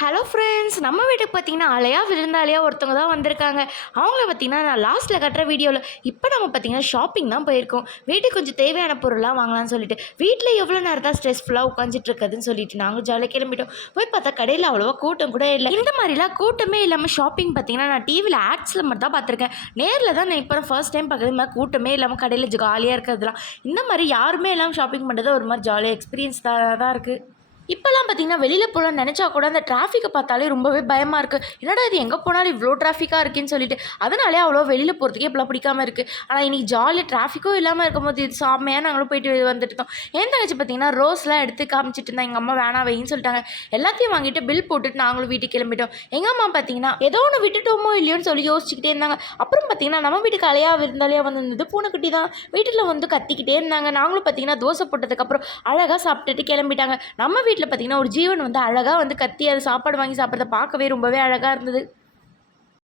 Hello friends நம்ம வீட்டுக்கு பார்த்தீங்கன்னா அலையா விருந்தாளியாக ஒருத்தவங்க தான் வந்திருக்காங்க. அவங்கள பார்த்தீங்கன்னா நான் லாஸ்ட்டில் கட்டுற வீடியோவில் இப்போ நம்ம பார்த்தீங்கன்னா ஷாப்பிங் தான் போயிருக்கோம். வீட்டுக்கு கொஞ்சம் தேவையான பொருளாக வாங்கலாம்னு சொல்லிட்டு வீட்டில் எவ்வளோ நேரம் தான் ஸ்ட்ரெஸ்ஃபுல்லாக உட்காந்துட்டு இருக்குதுன்னு சொல்லிட்டு நாங்கள் ஜாலியாக கிளம்பிட்டோம். போய் பார்த்தா கடையில் அவ்வளோவா கூட்டம் கூட இல்லை. இந்த மாதிரிலாம் கூட்டமே இல்லாமல் ஷாப்பிங் பார்த்தீங்கன்னா நான் டிவியில் ஆட்ஸில் மட்டும் தான் பார்த்துருக்கேன் நேரில் தான் நான் இப்போ ஃபர்ஸ்ட் டைம் பார்க்குறது மாதிரி கூட்டமே இல்லாமல் கடையில் ஜாலியாக இருக்கிறதுலாம். இந்த மாதிரி யாருமே இல்லாமல் ஷாப்பிங் பண்ணுறது ஒரு மாதிரி ஜாலியாக எக்ஸ்பீரியன்ஸ் தான் தான் இருக்குது இப்போல்லாம் பார்த்தீங்கன்னா வெளியில் போகலான்னு நினச்சா கூட அந்த டிராஃபிக்கை பார்த்தாலே ரொம்பவே பயமாக இருக்குது என்னடா இது எங்கே போனாலும் இவ்வளோ டிராஃபிக்காக இருக்குன்னு சொல்லிட்டு. அதனாலே அவ்வளோ வெளியில் போகிறதுக்கே இப்போலாம் பிடிக்காம இருக்குது ஆனால் இன்றைக்கி ஜாலியாக டிராஃபிக்கும் இல்லாமல் இருக்கும்போது இது சாமையாக நாங்களும் போயிட்டு வந்துட்டு இருந்தோம். என் தங்கச்சி பார்த்தீங்கன்னா ரோஸ்லாம் எடுத்து காமிச்சிட்டு இருந்தா எங்கள் அம்மா வேணாம் வைன்னு சொல்லிட்டாங்க. எல்லாத்தையும் வாங்கிட்டு பில் போட்டுட்டு நாங்களும் வீட்டுக்கு கிளம்பிட்டோம். எங்கள் அம்மா பார்த்தீங்கன்னா ஏதோ ஒன்று விட்டுட்டோமோ இல்லையோன்னு சொல்லி யோசிச்சுக்கிட்டே இருந்தாங்க. அப்புறம் பார்த்தீங்கன்னா நம்ம வீட்டுக்கு அலையாக இருந்தாலே வந்திருந்தது பூனைக்குட்டி தான். வீட்டில் வந்து கத்திக்கிட்டே இருந்தாங்க. நாங்களும் பார்த்தீங்கன்னா தோசை போட்டதுக்கப்புறம் அழகாக சாப்பிட்டுட்டு கிளம்பிட்டாங்க. நம்ம வீட்டு வீட்டில் பார்த்தீங்கன்னா ஒரு ஜீவன் வந்து அழகாக வந்து கத்தி அது சாப்பாடு வாங்கி சாப்பிட்றத பார்க்கவே ரொம்பவே அழகாக இருந்தது.